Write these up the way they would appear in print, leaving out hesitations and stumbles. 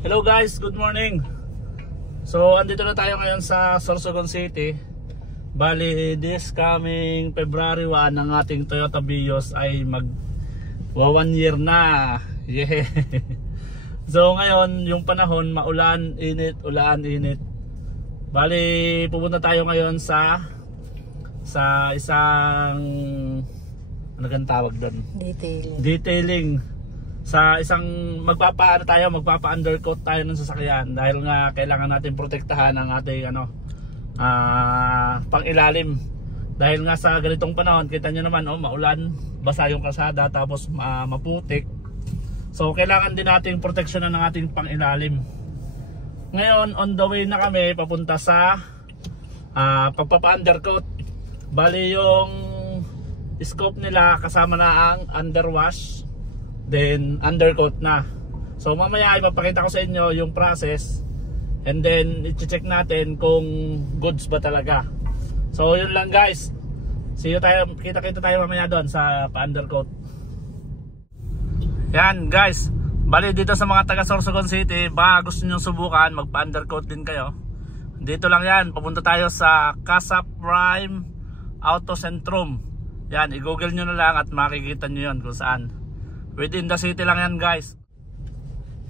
Hello guys, good morning. So andito na tayo ngayon sa Sorsogon City. Bali this coming February 1 ang ating Toyota Vios ay mag 1 year na. Yeah. So ngayon yung panahon maulan, init, ulan, init. Bali pupunta tayo ngayon sa isang ano gan tawag doon? Detailing. Sa isang magpapa-undercoat tayo ng sasakyan dahil nga kailangan natin protektahan ang ating pang-ilalim. Dahil nga sa ganitong panahon, kita nyo naman maulan, basa yung kalsada tapos maputik. So kailangan din nating proteksyonan ng ating pang-ilalim. Ngayon on the way na kami papunta sa pagpapa-undercoat. Bali yung scope nila kasama na ang underwash, then undercoat na. So mamaya ipapakita ko sa inyo yung process and then i-check natin kung goods ba talaga. So yun lang guys. Kita-kita tayo mamaya doon sa pa-undercoat. Yan guys. Bali dito sa mga taga Sorsogon City, baka gusto niyo subukan magpa-undercoat din kayo. Dito lang yan, papunta tayo sa Casa Prime Auto Centrum. Yan, i-google nyo na lang at makikita nyo yun kung saan. Within the city lang yan guys.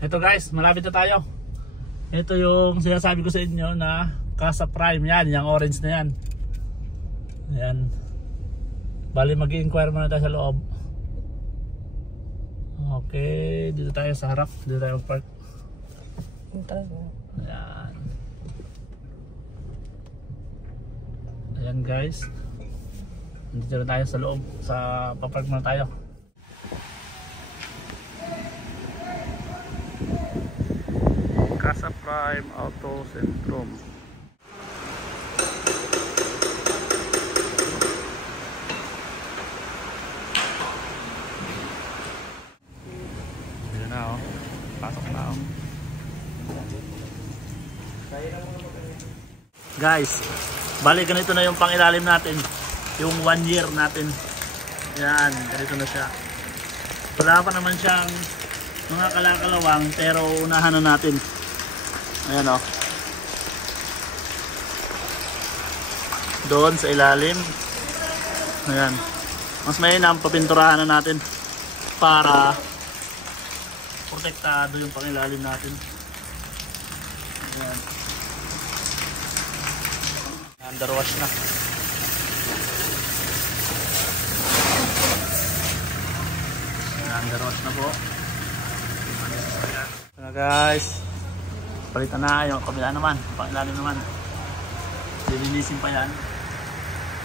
Ito guys, malapit na tayo. Ito yung sinasabi ko sa inyo na Casa Prime. Yan, yung orange na yan. Yan. Bali mag-i-inquire muna tayo sa loob. Okay, dito tayo sa harap. Dito tayo park. Yan. Ayan guys. Dito na tayo sa loob. Papark muna tayo. Casa Prime Auto Centrum. Dito na pasok na guys, bali ganito na yung pangilalim natin, yung 1 year natin. Yan, ganito na siya. Wala pa naman siyang mga kalakalawang pero unahan na natin. Ayan doon sa ilalim. Ayan. Mas mainam papinturahan na natin para protektado yung pangilalim natin. Ayan. Underwash na. Underwash na po. Ayan guys. Palitan na yung kabila naman, pangilalim naman. Lilinisin pa yan.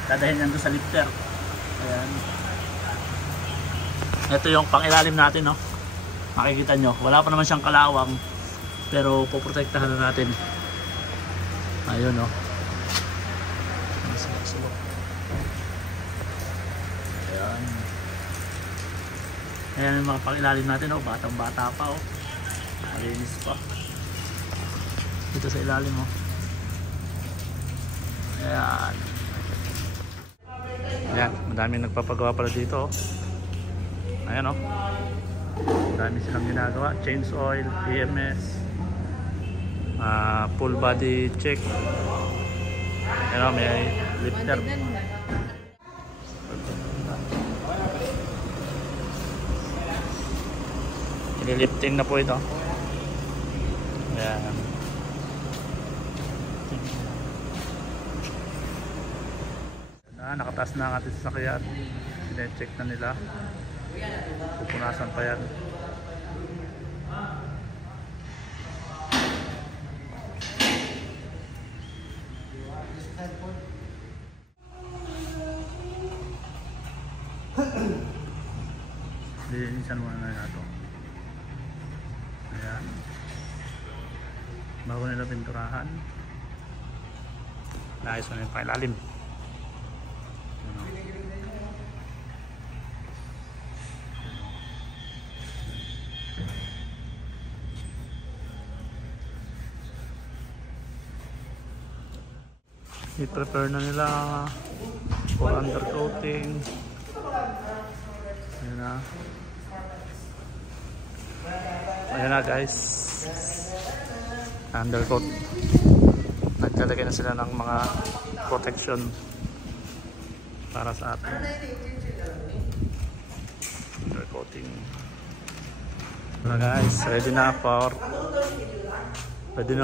Dadahin yan doon sa lifter. Ayan. Ito yung pangilalim natin, no. Makikita nyo, wala pa naman siyang kalawang, pero poprotektahan na natin. Ayun, no. Ayan. Ayan yung mga pangilalim natin, no. Batang bata pa, oh. Nalinis pa. Dito sa ilalim mo. Ayan. Ayan, madami nagpapagawa pala dito. Ayan madami silang ginagawa. Change oil, PMS, full body check. Ayan may lifter. Lifting na po ito. Ayan. Nakataas na ang ating sasakyan. Sine-check na nila. Pupunasan pa yan. Lilinisan muna na ito. Ayan. Bago nila pinturahan. Naayos na yung pailalim. I-prepare na nila for undercoating. Ayan na. Ayan na guys. undercoat. Naglalagay na sila ng mga protection para sa atin. Undercoating. So guys, ready na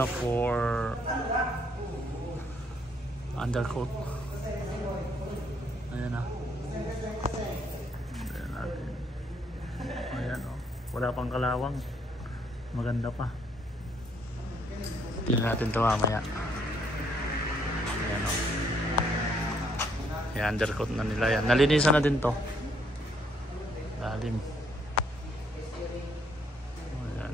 for undercoat. Ayan na. Ayan natin. Ayan o. Wala pang kalawang. Maganda pa. Tingnan natin ito mamaya. Ayan o. Ayan, undercoat na nila yan. Nalinisan na din to. Lalim. Ayan.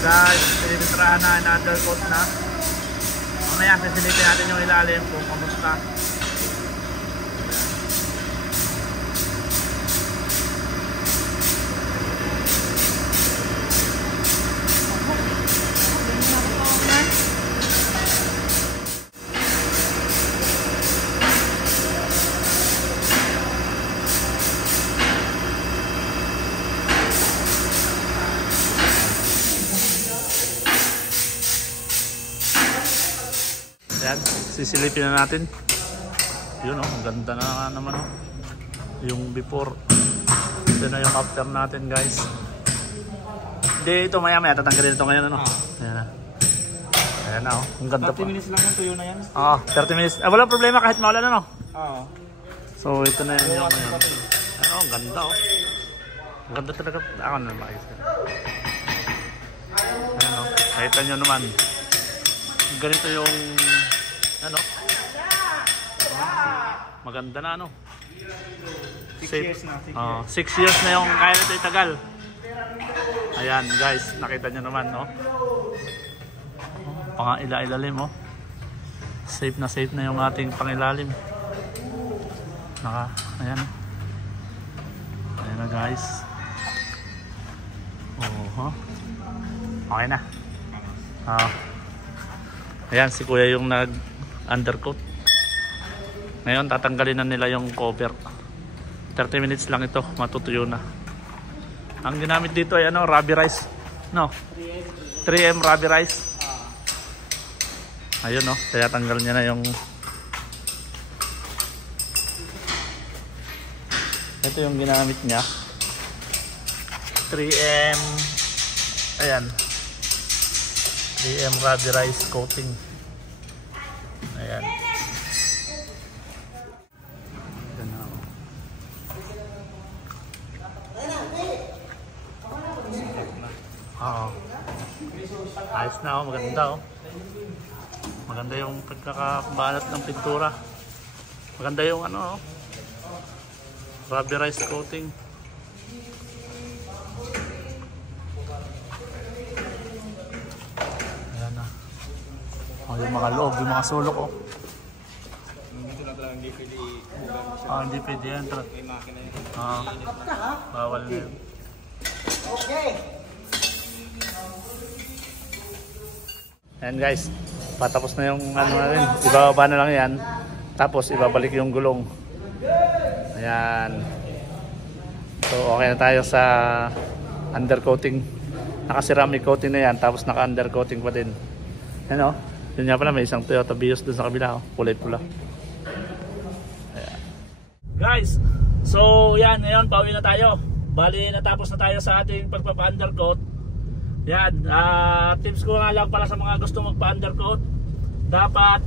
Guys, pinitrahan na, undercoat na. Mamaya sisilipin natin yung ilalim kung kamusta. Ayan, sisilipin na natin. Yun o, ang ganda na naman o. Yung before. Ito na yung after natin guys. Hindi, ito maya tatanggalin ito ngayon ano. Ayan na. Ayan na o, ang ganda pa. 30 minutes lang yan, tuyo na yan. Oo, 30 minutes. Wala problema kahit maulan ano. Oo. So ito na yun yung ngayon. Ano, ang ganda o. Ang ganda talaga. Ako na makikita. Ayan o, nakita nyo naman. Ganito yung ano, maganda na ano. 6 years na. 6 years na yung kaya nito itagal. Ayan guys, nakita nyo naman no. Pang-ilalim oh. Safe na yung ating pangilalim. Ayan. Ayan na guys. Okay na. Ayan si kuya yung nag-undercoat. Ngayon tatanggalin na nila yung cover. 30 minutes lang ito, matutuyo na. Ang ginamit dito ay ano, rubberized. No? 3M rubberized. Ayun no, kaya tanggal niya na yung... Ito yung ginamit niya. 3M. Ayan. 3M rubberized coating. Ayan. Oo. Ayos na oh, maganda oh. Maganda yung pagkakabalat ng pintura. Maganda yung ano oh. Rubberized coating. Yung mga loob, yung mga sulok oh. Dito na talagang hindi pwede hugaw. Hindi pwede yan. May makina yun. Bawal na yun. Okay. Ayan guys, patapos na yung ano na rin. Ibababa na lang yan. Tapos ibabalik yung gulong. Ayan. So okay na tayo sa undercoating. Naka-ceramic coating na yan. Tapos naka-undercoating pa din. Ayan o. Yun nga pala, may isang Toyota Vios dun sa kabila oh. Kulay pula. Ayan. Guys, so yan, ngayon pauwi na tayo. Bali natapos na tayo sa ating pagpapa-undercoat. Yan, tips ko nga lang para sa mga gusto magpa-undercoat. Dapat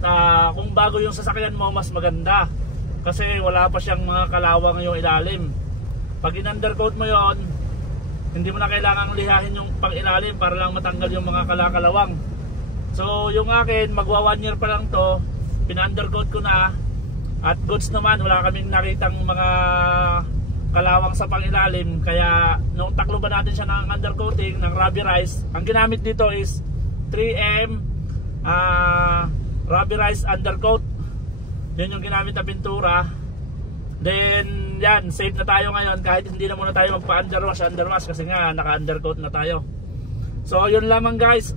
kung bago yung sasakyan mo, mas maganda. Kasi wala pa siyang mga kalawang yung ilalim. Pag in-undercoat mo yon, hindi mo na kailangang lihahin yung pang-ilalim para lang matanggal yung mga kalakalawang. So yung akin, magwa 1 year pa lang to, pina-undercoat ko na. At goods naman, wala kaming nakitang mga kalawang sa pangilalim, kaya nung takloban natin siya ng undercoating ng rubberized, ang ginamit dito is 3M rubberized undercoat. Yun yung ginamit na pintura. Then yan, safe na tayo ngayon kahit hindi na muna tayo magpa-underwash kasi nga naka-undercoat na tayo. So yun lamang guys.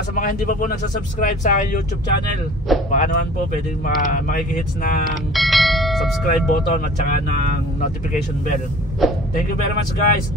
Sa mga hindi pa po nagsasubscribe sa aking YouTube channel, baka naman po pwedeng makikihits ng subscribe button at saka ng notification bell. Thank you very much guys.